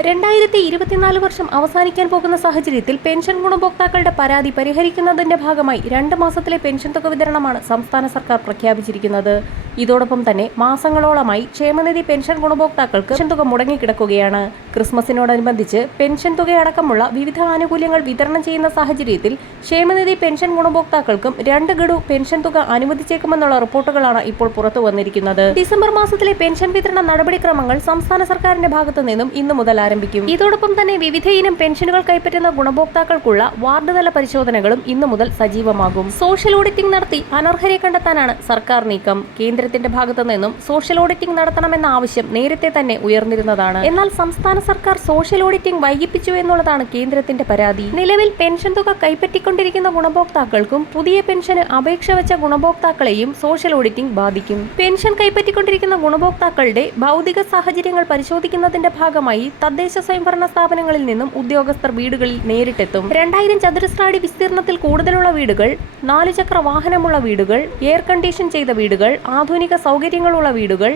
2024 വർഷം അവസാനിക്കാൻ പോകുന്ന സാഹചര്യത്തിൽ പെൻഷൻ ഗുണഭോക്താക്കളുടെ പരാതി പരിഹരിക്കുന്നതിന്റെ ഭാഗമായി 2 മാസത്തിലെ പെൻഷൻ തുക വിതരണമാണ് സംസ്ഥാന സർക്കാർ പ്രഖ്യാപിച്ചിരിക്കുന്നത്. ഇതോടൊപ്പം തന്നെ മാസങ്ങളോളമായി ക്ഷേമനിധി പെൻഷൻ ഗുണഭോക്താക്കൾക്ക് പെൻഷൻ തുക മുടങ്ങിക്കിടക്കുകയാണ്. ക്രിസ്മസിനോടനുബന്ധിച്ച് പെൻഷൻ തുകയടക്കമുള്ള വിവിധ ആനുകൂല്യങ്ങൾ വിതരണം ചെയ്യുന്ന സാഹചര്യത്തിൽ ക്ഷേമനിധി പെൻഷൻ ഗുണഭോക്താക്കൾക്കും 2 ഗഡു പെൻഷൻ തുക അനുവദിച്ചേക്കുമെന്നുള്ള റിപ്പോർട്ടുകളാണ് ഇപ്പോൾ പുറത്തു വന്നിരിക്കുന്നത്. ഡിസംബർ മാസത്തിലെ പെൻഷൻ വിതരണ നടപടിക്രമങ്ങൾ സംസ്ഥാന സർക്കാരിന്റെ ഭാഗത്തു നിന്നും ഇന്നു മുതൽ ആരംഭിക്കും. ഇതോടൊപ്പം തന്നെ വിവിധ ഇനം പെൻഷനുകൾ കൈപ്പറ്റുന്ന ഗുണഭോക്താക്കൾക്കുള്ള വാർഡ് തല പരിശോധനകളും ഇന്നു മുതൽ സജീവമാകും. സോഷ്യൽ ഓഡിറ്റിംഗ് നടത്തി അനർഹരെ കണ്ടെത്താനാണ് സർക്കാർ നീക്കം. കേന്ദ്രത്തിന്റെ ഭാഗത്തു നിന്നും സോഷ്യൽ ഓഡിറ്റിംഗ് നടത്തണമെന്ന ആവശ്യം നേരത്തെ തന്നെ ഉയർന്നിരുന്നതാണ്. എന്നാൽ സംസ്ഥാന സർക്കാർ സോഷ്യൽ ഓഡിറ്റിംഗ് വൈകിപ്പിച്ചു എന്നുള്ളതാണ് കേന്ദ്രത്തിന്റെ പരാതി. നിലവിൽ പെൻഷൻ തുക കൈപ്പറ്റിക്കൊണ്ടിരിക്കുന്ന ഗുണഭോക്താക്കൾക്കും പുതിയ പെൻഷന് അപേക്ഷ വെച്ച ഗുണഭോക്താക്കളെയും സോഷ്യൽ ഓഡിറ്റിംഗ് ബാധിക്കും. പെൻഷൻ കൈപ്പറ്റിക്കൊണ്ടിരിക്കുന്ന ഗുണഭോക്താക്കളുടെ ഭൗതിക സാഹചര്യങ്ങൾ പരിശോധിക്കുന്നതിന്റെ ഭാഗമായി തദ്ദേശ സ്വയംഭരണ സ്ഥാപനങ്ങളിൽ നിന്നും ഉദ്യോഗസ്ഥർ വീടുകളിൽ നേരിട്ടെത്തും. 2000 ചതുരശ്ര അടി വിസ്തീർണത്തിൽ കൂടുതലുള്ള വീടുകൾ, 4 ചക്ര വാഹനമുള്ള വീടുകൾ, എയർ കണ്ടീഷൻ ചെയ്ത വീടുകൾ, ആധുനിക സൗകര്യങ്ങളുള്ള വീടുകൾ,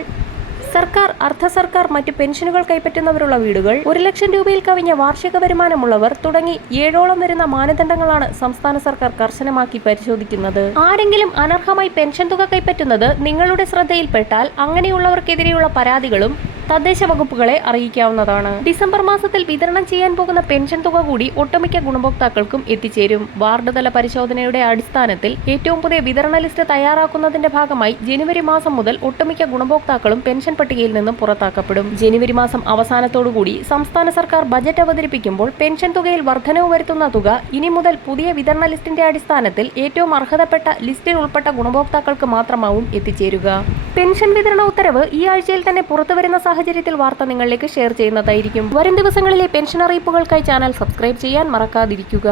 സർക്കാർ, അർദ്ധ സർക്കാർ, മറ്റു പെൻഷനുകൾ കൈപ്പറ്റുന്നവരുള്ള വീടുകൾ, 1 ലക്ഷം രൂപയിൽ കവിഞ്ഞ വാർഷിക വരുമാനമുള്ളവർ തുടങ്ങി 7ഓളം വരുന്ന മാനദണ്ഡങ്ങളാണ് സംസ്ഥാന സർക്കാർ കർശനമാക്കി പരിശോധിക്കുന്നത്. ആരെങ്കിലും അനർഹമായി പെൻഷൻ തുക കൈപ്പറ്റുന്നത് നിങ്ങളുടെ ശ്രദ്ധയിൽപ്പെട്ടാൽ അങ്ങനെയുള്ളവർക്കെതിരെയുള്ള പരാതികളും തദ്ദേശ വകുപ്പുകളെ അറിയിക്കാവുന്നതാണ്. ഡിസംബർ മാസത്തിൽ വിതരണം ചെയ്യാൻ പോകുന്ന പെൻഷൻ തുക കൂടി ഒട്ടുമിക്ക ഗുണഭോക്താക്കൾക്കും എത്തിച്ചേരും. വാർഡ് തല പരിശോധനയുടെ അടിസ്ഥാനത്തിൽ ഏറ്റവും പുതിയ വിതരണ ലിസ്റ്റ് തയ്യാറാക്കുന്നതിന്റെ ഭാഗമായി ജനുവരി മാസം മുതൽ ഒട്ടുമിക്ക ഗുണഭോക്താക്കളും പെൻഷൻ പട്ടികയിൽ നിന്നും പുറത്താക്കപ്പെടും. ജനുവരി മാസം അവസാനത്തോടുകൂടി സംസ്ഥാന സർക്കാർ ബജറ്റ് അവതരിപ്പിക്കുമ്പോൾ പെൻഷൻ തുകയിൽ വർധനവ് വരുത്തുന്ന തുക ഇനി മുതൽ പുതിയ വിതരണ ലിസ്റ്റിന്റെ അടിസ്ഥാനത്തിൽ ഏറ്റവും അർഹതപ്പെട്ട ലിസ്റ്റിൽ ഉൾപ്പെട്ട ഗുണഭോക്താക്കൾക്ക് മാത്രമാവും എത്തിച്ചേരുക. പെൻഷൻ വിതരണ ഉത്തരവ് ഈ ആഴ്ചയിൽ തന്നെ പുറത്തുവരുന്ന സാഹചര്യത്തിൽ വാർത്ത നിങ്ങളിലേക്ക് ഷെയർ ചെയ്യുന്നതായിരിക്കും. വരും ദിവസങ്ങളിലെ പെൻഷൻ അറിയിപ്പുകൾക്കായി ചാനൽ സബ്സ്ക്രൈബ് ചെയ്യാൻ മറക്കാതിരിക്കുക.